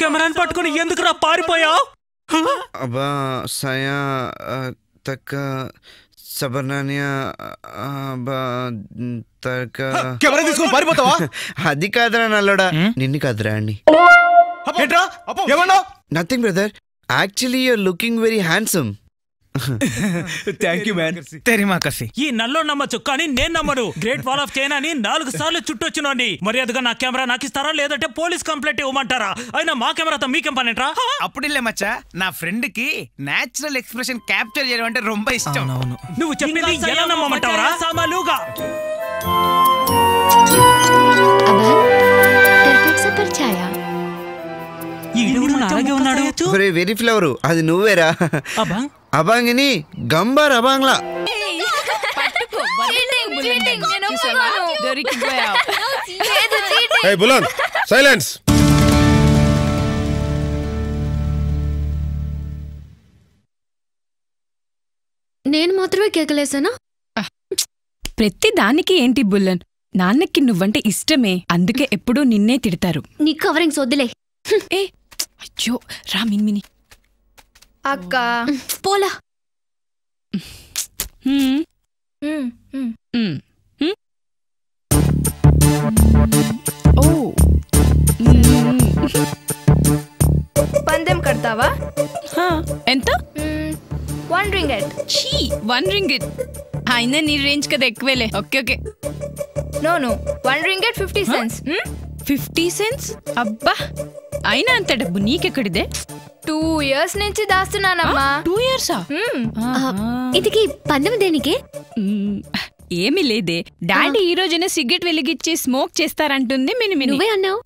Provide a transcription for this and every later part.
కెమెరాని పట్టుకుని ఎందుకురా పారిపోయావు? అబ్బా సయా తక్క సబర్నానియా కెమెరా తీసుకొని పారిపోతావా? అది కాదురా నల్లోడా, నిన్ను కాదురా అండి. Nothing brother, actually your looking very handsome. Thank you man. తెరిమా కసి. ఈ నల్లో నమ్మచ్చు కానీ నేను నమ్మను. గ్రేట్ వాల్ ఆఫ్ చైనా అని 4 సార్లు చుట్టొచ్చినండి. మర్యాదగా నా కెమెరా నాకు ఇస్తారా లేదంటే పోలీస్ కంప్లైంట్ ఇవ్వమంటారా? అయినా మా కెమెరాతో మీకేం పనేట్రా? అప్పుడిల్లే మచ్చా, నా ఫ్రెండ్ కి నేచురల్ ఎక్స్ప్రెషన్ క్యాప్చర్ చేయడం అంటే ரொம்ப ఇష్టం. నువ్వు చెప్పింది ఎలా నమ్మమంటావరా? సామాలుగా వెరీ ఫ్లవరు అది నువ్వేరా. అబాంగిని గంబార్ అబాంగ్లా. సైలెన్స్. నేను మాత్రమే కేకలేసానా? ప్రతి దానికి ఏంటి బుల్లన్? నాన్నకి నువ్వంటే ఇష్టమే, అందుకే ఎప్పుడూ నిన్నే తిడతారు. నీ కవరింగ్ వద్దులే. ఏ అయ్యో రా మిన్మిని. అక్క పోలా. పందెం కడతావా? ఎంత? 1 ringgit. 1 ringgit అయినా నీ రేంజ్ కదా ఎక్కువేలే. Okay okay. No 1 ringgit 50 cents. 50 cents? అబ్బా, అయినా అంత డబ్బు నీకెక్కడిదే? 2 years నుంచి దాస్తున్నానమ్మా. 2 years? ఇదికి పందెం దేనికి? ఏమీ లేదే, డాడీ ఈ రోజునే సిగరెట్ వెలిగిచ్చి స్మోక్ చేస్తారంటుంది మినిమిని. నువ్వే అన్నావు.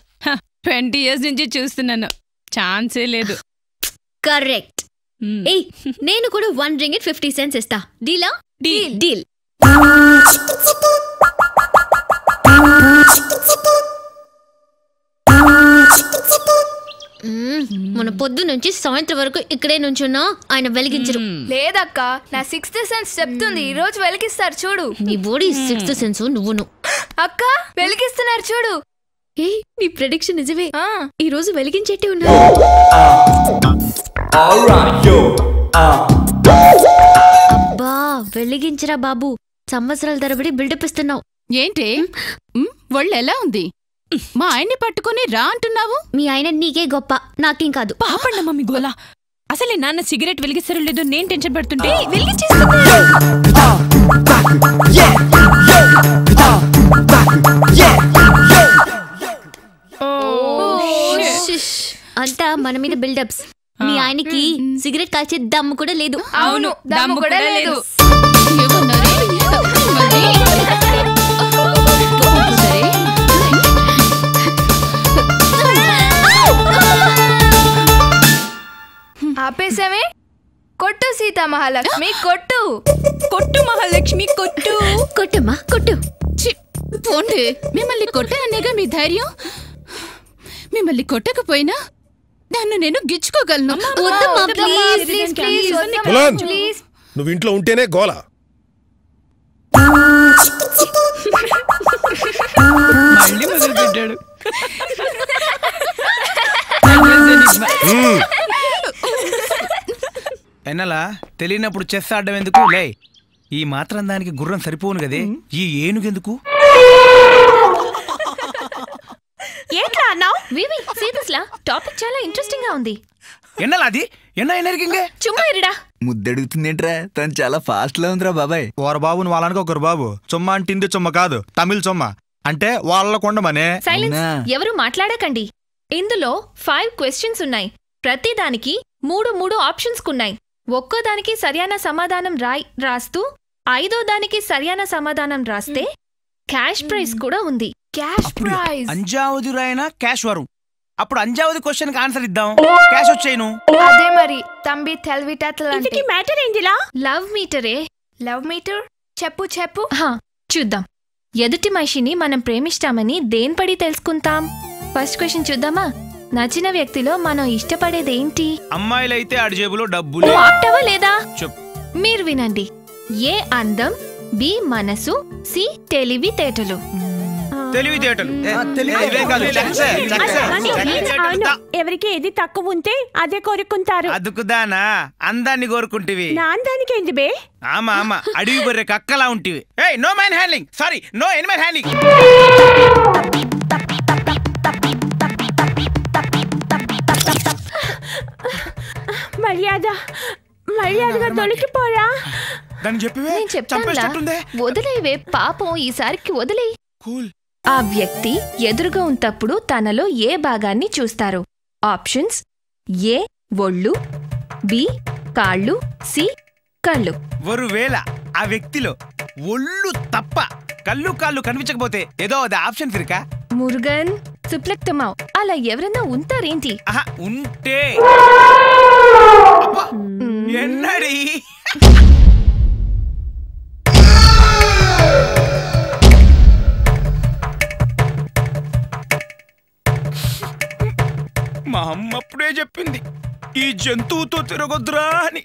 20 years నుంచి చూస్తున్నాను, ఛాన్సే లేదు. కరెక్ట్. నేను కూడా 1 ringgit 50 cents ఇస్తా. డీలా? Deal deal. మన పొద్దు నుంచి సాయంత్రం వరకు ఇక్కడే నుంచున్నా ఆయన వెలిగించరు. లేదక్క, నా 6th sense చెప్తుంది ఈ రోజు వెలిగిస్తారు చూడు. నీ బోడీ 6th sense నువ్వును. అక్క వెలిగిస్తున్నారు చూడు. నీ ప్రెడిక్షన్ నిజమే, ఈ రోజు వెలిగించేట్టే ఉన్నారు. అబ్బా వెలిగించరా బాబు, సంవత్సరాల తరబడి బిల్డప్ ఇస్తున్నావు. ఏంటి వాళ్ళు ఎలా ఉంది? మా ఆయన్ని పట్టుకుని రా అంటున్నావు. మీ ఆయన నీకే గొప్ప, నాకేం కాదు. పాపండమ్మా మీ గోలా. అసలే నాన్న సిగరెట్ వెలిగిస్తారో లేదో నేను టెన్షన్ పడుతుంటే అంతా మన మీద బిల్డప్స్. మీ ఆయనకి సిగరెట్ కాల్చే దమ్ము కూడా లేదు. అవును, దమ్ము కూడా లేదు. ఆపేసామే. కొట్టు సీతా మహాలక్ష్మి కొట్టు. కొట్టు మహాలక్ష్మి కొట్టు. కొట్టమ్మా కొట్టు. పోండి, మిమ్మల్ని కొట్టాననేగా మీ ధైర్యం. మిమ్మల్ని కొట్టకపోయినా నన్ను నేను గిచ్చుకోగలను. నువ్వు ఇంట్లో ఉంటేనే గోలా. మళ్ళీ మొదలు పెట్టాడు. ఎన్నలా తెలియనప్పుడు చెస్ ఆడడం ఎందుకు? లే, ఈ మాత్రం దానికి గుర్రం సరిపోను కదే, ఈ ఏనుగెందుకు? ఏంట్లా అన్నావు? వివి సీరియస్లా టాపిక్ చాలా ఇంట్రెస్టింగ్ గా ఉంది. ఎన్నలా అది ఎన్నర్కింగే చుమ్మా ఇరుడా. ముద్దడుగుతుందేంట్రా, తను చాలా ఫాస్ట్ లా ఉందిరా బాబాయ్. ఓర బాబుని వాళ్ళనికి ఒకరు బాబు. చుమ్మ అంటే ఇంది చుమ్మ కాదు, తమిళ చుమ్మ అంటే వాళ్ళ కొండమనే. సైలెన్స్, ఎవరు మాట్లాడకండి. ఇందులో 5 questions ఉన్నాయి. ప్రతి దానికి 3 ఆప్షన్స్ ఉన్నాయి. ఒక్కో దానికి సరైన సమాధానం రాస్తూ 5వ దానికి సరైన సమాధానం రాస్తే క్యాష్ ప్రైజ్ కూడా ఉంది. Cash prize. అంజావది రాయనా క్యాష్ వరం. అప్పుడు అంజావది క్వశ్చన్ కి ఆన్సర్ ఇద్దాం, క్యాష్ వచ్చేను. అదే మరి తంబి తెలివితేటలంటే. మ్యాటర్ ఏంటిలా? లవ్ మీటరే. లవ్ మీటర్ చెప్పు చెప్పు. చూద్దాం. ఎదుటి మనిషిని మనం ప్రేమిస్తామని దేనిపడి తెలుసుకుంటాం? ఫస్ట్ క్వశ్చన్ చూద్దామా? నచ్చిన వ్యక్తిలో మనం ఇష్టపడేదేంటి? అమ్మాయిలైతే ఆడి జేబులో డబ్బులు. ఆప్టావా లేదా? చెప్పు. మీరు వినండి. ఏ అందం, బి మనసు, సి తెలివితేటలు. తెలివితేటలు. ఎవరికి ఏది తక్కువ ఉంటే అదే కోరుకుంటారు. అదుకుదానా అందాన్ని కోరుకుంటివి. నా అందానికి ఏంది బే? ఆమా ఆమా అడవి బర్రె కక్కలా ఉంటివి. ఏయ్ no man handling, sorry no animal handling. మర్యాదగా దొరికిపోరా. నేను చెప్తానులే, వదిలేవే పాపం, ఈసారికి వదిలే. ఆ వ్యక్తి ఎదురుగా ఉన్నప్పుడు తనలో ఏ భాగాన్ని చూస్తారు? ఆప్షన్స్: ఏ ఒళ్ళు, బి కాళ్ళు, సి కళ్ళు. ఒకవేళ ఆ వ్యక్తిలో ఒళ్ళు తప్ప కళ్ళు కాళ్ళు కనిపించకపోతే ఏదో అది ఆప్షన్ ఫిరికా? మురుగన్ సుప్లక్తమావ్, అలా ఎవరన్నా ఉంటారేంటి? ఉంటే ఎన్నడి మా అమ్మ అప్పుడే చెప్పింది ఈ జంతువుతో తిరగొద్దురా అని.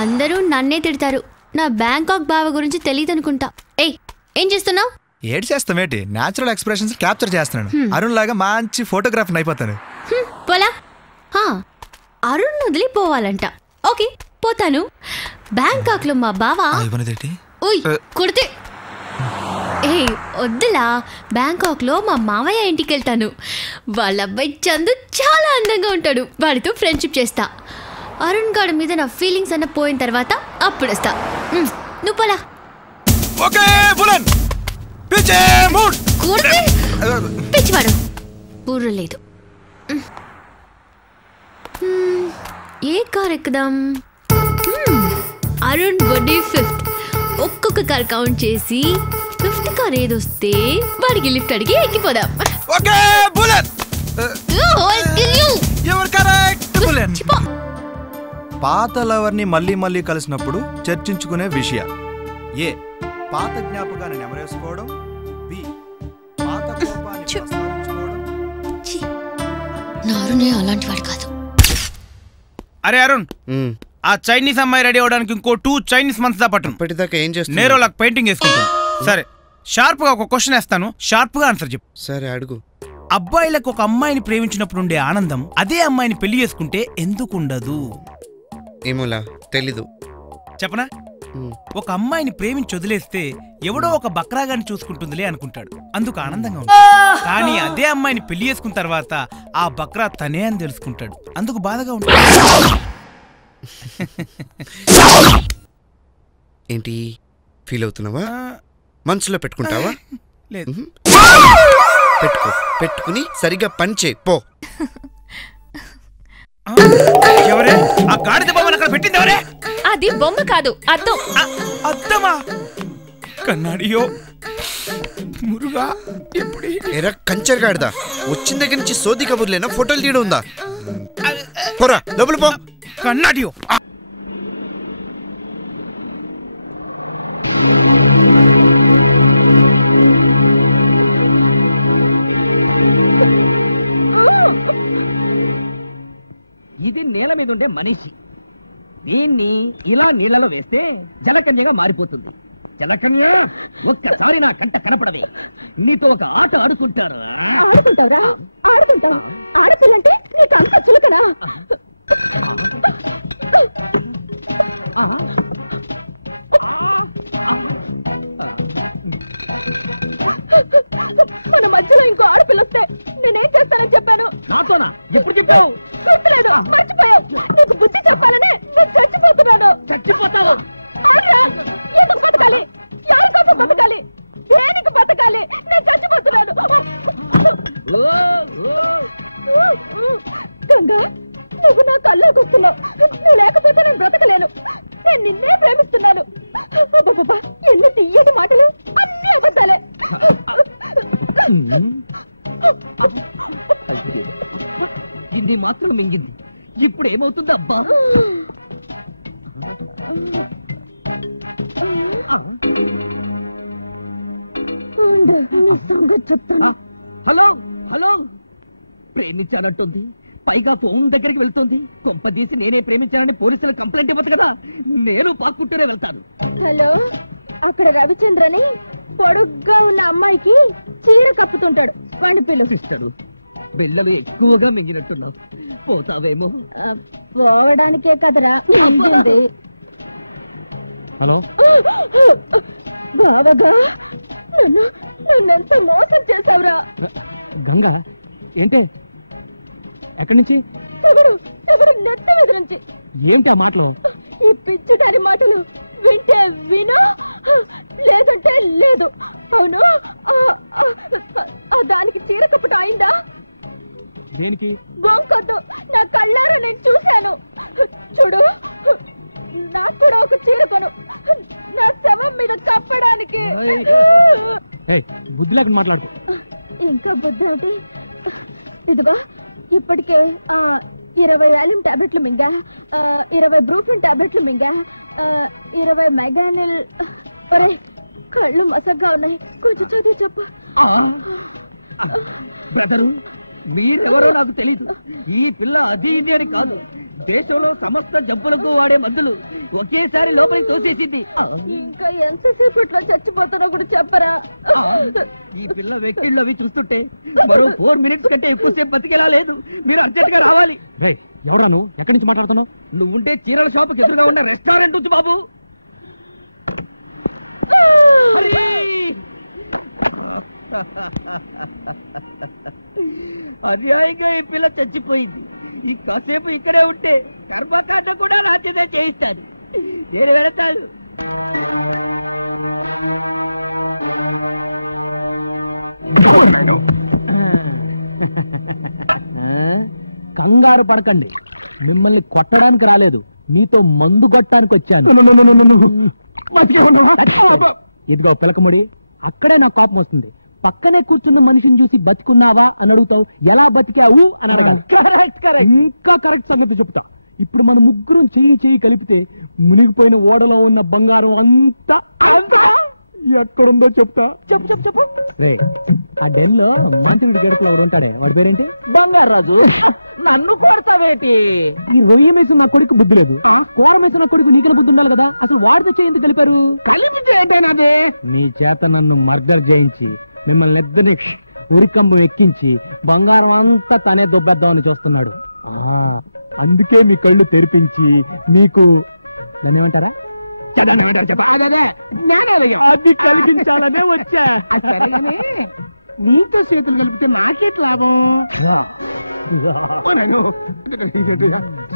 అందరూ నన్నే తిడతారు. నా బ్యాంకాక్ బావ గురించి తెలియదు అనుకుంటా. ఏయ్ ఏం చేస్తున్నావు? ఏడ్ చేస్తామేటి, న్యాచురల్ ఎక్స్ప్రెషన్స్ క్యాప్చర్ చేస్తున్నాను. అరుణ్ లాగా మంచి ఫోటోగ్రాఫర్ అయిపోతాను. పోలా. అరుణ్ వదిలిపోవాలంట. ఓకే పోతాను. బ్యాంకాక్ లో మా బావ కుడితే వద్దులా. బ్యాంకాక్ లో మా మావయ్య ఇంటికి వెళ్తాను. వాళ్ళ అబ్బాయి చందు చాలా అందంగా ఉంటాడు. వాడితో ఫ్రెండ్షిప్ చేస్తా. అరుణ్ గాడి మీద నా ఫీలింగ్స్ అన్న పోయిన తర్వాత అప్పుడు వస్తా. నువ్వు పోలా. పిచ్చివాడు బుర్ర లేదు. ఏ కార్ ఎక్కుదాం? Arun birthday 5th. ఒక్కొక్క కార్ కౌంట్ చేసి 5th కార్ ఏదొస్తే వాడికి లిఫ్ట్ అడిగి ఎక్కిపోదాం. పాత లవర్ని మళ్ళీ మళ్ళీ కలిసినప్పుడు చర్చించుకునే విషయం: ఏ పాత జ్ఞాపకాన్ని నెమరేసుకోవడం, బి పాత కోపాన్ని ప్రస్తావించుకోవడం. నా అరుణే అలాంటి వాడు కాదు. అరే అరుణ్, ఆ చైనీస్ అమ్మాయి రెడీ అవడానికి ఇంకో 2 చైనీస్ మంత్స్ దా పట్టను. ఇప్పటిదాకా ఏం చేస్తాను? నేరోలాగా పెయింటింగ్ వేసుకుంటాను. సరే షార్ప్ గా ఒక క్వశ్చన్ వేస్తాను, షార్ప్ గా ఆన్సర్ చెప్పు. సరే అడుగు. అబ్బాయిలకు ఒక అమ్మాయిని ప్రేమించినప్పుడు ఉండే ఆనందం అదే అమ్మాయిని పెళ్లి చేసుకుంటే ఎందుకు ఉండదు? ఏమోలా తెలీదు. చెప్పనా? ఒక అమ్మాయిని ప్రేమించి వదిలేస్తే ఎవడో ఒక బక్రాగాన్ని చూసుకుంటుందిలే అనుకుంటాడు, అందుకు ఆనందంగా ఉంటుంది. కానీ అదే అమ్మాయిని పెళ్లి చేసుకున్న తర్వాత ఆ బక్రా తనే అని తెలుసుకుంటాడు, అందుకు బాధగా ఉంటుంది. ఏంటి ఫీల్ అవుతున్నావా? మనసులో పెట్టుకుంటావా? లేదు. పెట్టుకుని సరిగా పని చేయి పో. ఎవరే ఆ గాడిద బొమ్మను అక్కడ పెట్టింది? ఎవరే? అది బొమ్మ కాదు, అద్దం. అద్దమా? కన్నాడియో మురుగా. ఎరా కంచర్ గాడిదా, వచ్చిన దగ్గర నుంచి సోది కబుర్లేనా ఫోటోలు తీయడం ఉందా? పోరా లోపల పో. కన్నాడియో ఇది నేల మీద ఉండే మనిషి. దీన్ని ఇలా నీళ్లలో వేస్తే జలకన్యగా మారిపోతుంది. జలకన్య, ఒక్కసారి నా కంట కనపడవే. నీతో ఒక ఆట ఆడుకుంటారు. ఆడుకుంటావురా? ఆడుకుంటావు. ఆడపిల్లంటే నీకు అంత చులకనా? మన మధ్యలో ఇంకో ఆడపిల్ల వస్తే నేనేం చేస్తానని చెప్పాను? నాతోనా? ఎప్పుడు చెప్పావు? గుర్తులేదు, మర్చిపోయావు. నీకు బుద్ధి చెప్పాలని నేను చచ్చిపోతున్నాను. చచ్చిపోతావా? ఎందుకు బతకాలి? ఎవరి కోసం బతకాలి? దేనికి బతకాలి? నేను చచ్చిపోతున్నాను. గంగా, నువ్వు నా కల్లోకి వస్తున్నావు. నువ్వు లేకపోతే నేను బ్రతకలేను. నేను నిన్నే ప్రేమిస్తున్నాను. అబ్బబ్బబ్బా, ఎన్ని తీయటి మాటలు, అన్ని అబద్ధాలే. ఇన్ని మాత్రం మింగింది. ఇప్పుడు ఏమవుతుంది అబ్బా? సంగతి చెప్తాను. హలో హలో, ప్రేమించానంటుంది. పైగా ఫోన్ దగ్గరికి వెళ్తోంది. కొంపదీసి నేనే ప్రేమించానని పోలీసులు కంప్లైంట్ ఇవ్వదు కదా, నేను పాక్కుంటూనే వెళ్తాను. హలో, అక్కడ రవిచంద్రని పొడుగ్గా ఉన్న అమ్మాయికి చీర కప్పుతుంటాడు, వాడిని పిలు. సిస్టరు, బిళ్ళలు ఎక్కువగా మింగినట్టున్నావు, పోతావేమో. పోవడానికే కదరా మింగింది. హలో బావగా, నన్నెంత మోసం చేసావురా. గంగా, ఏంటే? ఎక్కడి నుంచి? ఎవడు నెత్తి మీద నుంచి. ఏమిటి ఆ మాటలు? ఈ పిచ్చిటారి మాటలు వింటే విను, లేదంటే లేదు. అవును, దానికి చీర కప్పటం అయిందా? దేనికి? బొంకొద్దు, నా కళ్ళారా నేను చూశాను. చూడు, నాకు కూడా ఒక చీర కొను, నా శవం మీద కప్పడానికి. బుద్ధి లేకుండా మాట్లాడుకో. ఇంకా బుద్ధి ఏమిటి? ఇదిగో, ఇప్పటికే 20 వాల్యూమ్ టాబ్లెట్లు మింగా, 20 బ్రూఫిన్ టాబ్లెట్లు మింగా, 20 మెగానిల్. ఒరే, కళ్ళు మసగ్గా ఉన్నాయి, కొంచెం చదివి చెప్పు. బ్రదరు, మీరెవరో నాకు తెలీదు. ఈ పిల్ల అది ఇది అని కాదు, దేశంలో సమస్త జబ్బులకు వాడే మందులు ఒకేసారి లోపలికి తోసేసింది. ఇంకా ఎంతసేపట్లో చచ్చిపోతానో కూడా చెప్పరా? ఈ పిల్ల వెక్కిళ్ళు అవి చూస్తుంటే మరో 4 మినిట్స్ కంటే ఎక్కువసేపు బతికేలా లేదు. మీరు అర్జెంట్ గా రావాలి. ఎవరా నువ్వు? ఎక్కడి నుంచి మాట్లాడుతున్నావు? నువ్వుంటే చీరల షాపుకి ఎదురుగా ఉన్న రెస్టారెంట్ ఉంది బాబు. అన్యాయంగా ఈ పిల్ల చచ్చిపోయింది. ఈ కాసేపు ఇక్కడే ఉంటే కర్మకాండ కూడా రాజ్యదే చేయిస్తాను. నేను వెళతాను. కంగారు పడకండి, మిమ్మల్ని కొట్టడానికి రాలేదు, మీతో మందు కొట్టడానికి వచ్చాను. ఇదిగో పిలకముడి, అక్కడే నాకు కోపం వస్తుంది. పక్కనే కూర్చున్న మనిషిని చూసి బతికున్నావా అని అడుగుతావు, ఎలా బతికావు అని అడగాలి. ఇంకా కరెక్ట్ సంగతి చెప్తా. ఇప్పుడు మన ముగ్గురం చెయ్యి కలిపితే మునిగిపోయిన ఓడలో ఉన్న బంగారం అంతా ఎక్కడుందో చెప్తా. చెప్పు. రే, ఆ డెన్ లో మంత్రుడి గడుపులో ఎవరు ఉంటాడే, వాడి పేరేంటి? బంగారాజు. నన్ను కొడతావేటి? ఈ రొయ్య మేసం నా కొడుకు బుద్ధి లేదు, కూర మేసం నా కొడుకు నీకైనా బుద్ధి ఉండాలి కదా. అసలు వాడితో చేయి ఎందుకు కలిపారు? కలిపితే ఏంటైనాదే? మీ చేత నన్ను మర్డర్ చేయించి మిమ్మల్ని ఇద్దరిని ఉరికంబం ఎక్కించి బంగారం అంతా తనే దొబ్బేద్దామని చూస్తున్నాడు. అందుకే మీ కళ్ళు తెరిపించి మీకు దాన్ని ఏమంటారా, అది కలిగించాలనే వచ్చా. నీతో చేతులు కలిపితే నాకేట్ లాభం?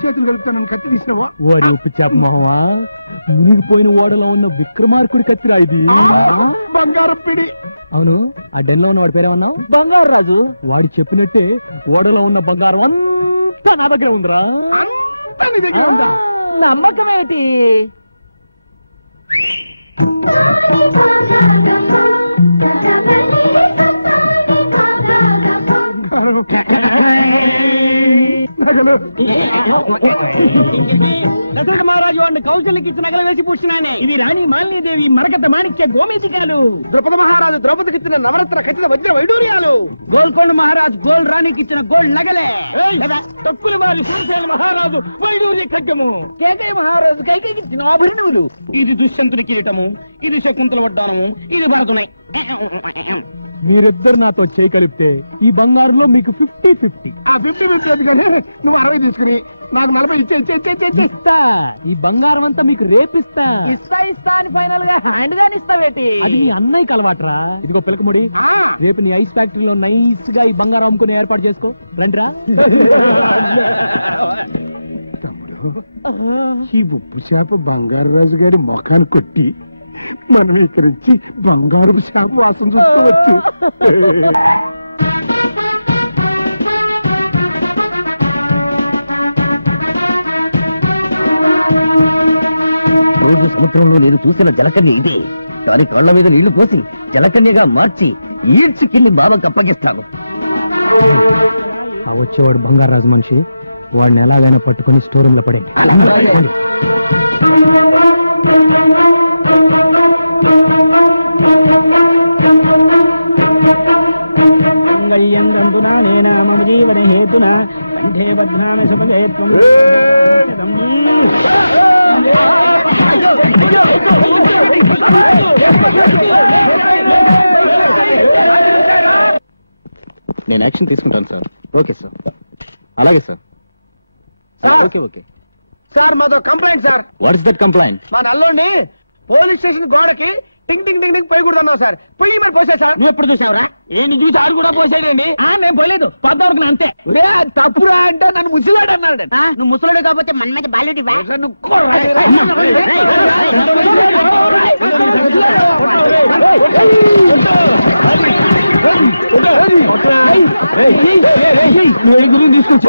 చేతులు కలుపుతానని కత్తి తీసినవా? ఓరి ఉప్పు చెప్పమోహమా, మునిగిపోయిన ఓడలో ఉన్న విక్రమార్కుడి కత్తిరా ఇది. బంగారం పిడి. అవును, ఆ డెన్ లో ఉన్న వాడి పేరేమన్నావు? బంగారు రాజు. వాడు చెప్పినట్టే ఓడలో ఉన్న బంగారం అంతా నా దగ్గర ఉందిరా. అంతా నీ దగ్గర ఉందా? నమ్మకమేటి? దశరథ మహారాజు వాడిని కౌశల్యకి ఇచ్చిన నగలు వేసి పూసినానే. ఇవి రాణి మాలినీదేవి మరకత మాణిక్య గోమేతికాలు. ద్రౌపద మహారాజు ద్రౌపదికి ఇచ్చిన నవరత్న ఖచ్చిత వజ్ర వైడూర్యాలు. గోల్కొండ మహారాజు గోల్ రాణికి ఇచ్చిన గోల్డ్ నగలే. తక్కువ వారి సూర్యసేన మహారాజు వైడూర్య ఖడ్గము. కేకయ్య మహారాజు కైకేయికి ఇచ్చిన ఆభరణములు. ఇది దుష్యంతుని కిరీటము, ఇది శకుంతల వడ్డానము, ఇది భరతునై. మీరిద్దరు నాతో చేయి కలిపితే ఈ బంగారులో మీకు 50-50. ఆ 50-50 కానీ నువ్వు 60 తీసుకుని నాకు 40 ఇస్తా. ఈ బంగారం అంతా మీకు రేపిస్తా. ఇస్తా అని ఫైనల్ గా హ్యాండ్ గాని ఇస్తావేటి? అది మీ అన్నయ్యకి అలవాట్రా. ఇదిగో పిలకముడి, రేపు నీ ఐస్ ఫ్యాక్టరీలో నైస్ గా ఈ బంగారం అమ్ముకునే ఏర్పాటు చేసుకో. రండిరా. తమ్ముడు, ఈ ఉప్పు చేప బంగారు రాజు గారి మొఖాన్ని కొట్టి మనం ఇక్కడి నుంచి బంగారు చేప వాసన చూసుకోవచ్చు. రోజు సముద్రంలో నేను చూసిన జలకన్య ఇదే. దాని కాళ్ల మీద నీళ్లు పోసి జలకన్యగా మార్చి ఈడ్చికెళ్లి బాబాకి అప్పగిస్తాను. ఆ వచ్చేవాడు బంగారాజు మనిషి, వాడిని ఎలాగైనా పట్టుకుని స్టోర్ రూమ్ లో పడేయండి. నేనా మమ జీవన హేతున కంఠే బధ్నామి సుభగే త్వం నేను యాక్షన్ తీసుకుంటాను సార్. ఓకే సార్, అలాగే సార్. ఓకే ఓకే సార్ మాతో complaint sir. What is that complaint? మా నల్లోని పోలీస్ స్టేషన్ గోడకి టింగ్ టింగ్ టింగ్ టింగ్ పోయకూడదు అన్నావు సార్. పొయ్యి మరి పోసా సార్. నువ్వు ఎప్పుడు చూసావురా? ఏంటి చూసి ఆడు కూడా పోసాడండి. నేను పోలేదు, పద్దావరకు అంతే. తప్పురా అంటే నన్ను ముసలాడు అన్నాడు. నువ్వు ముసలాడు కాకపోతే మన మీద బాలుడి తీసుకొచ్చి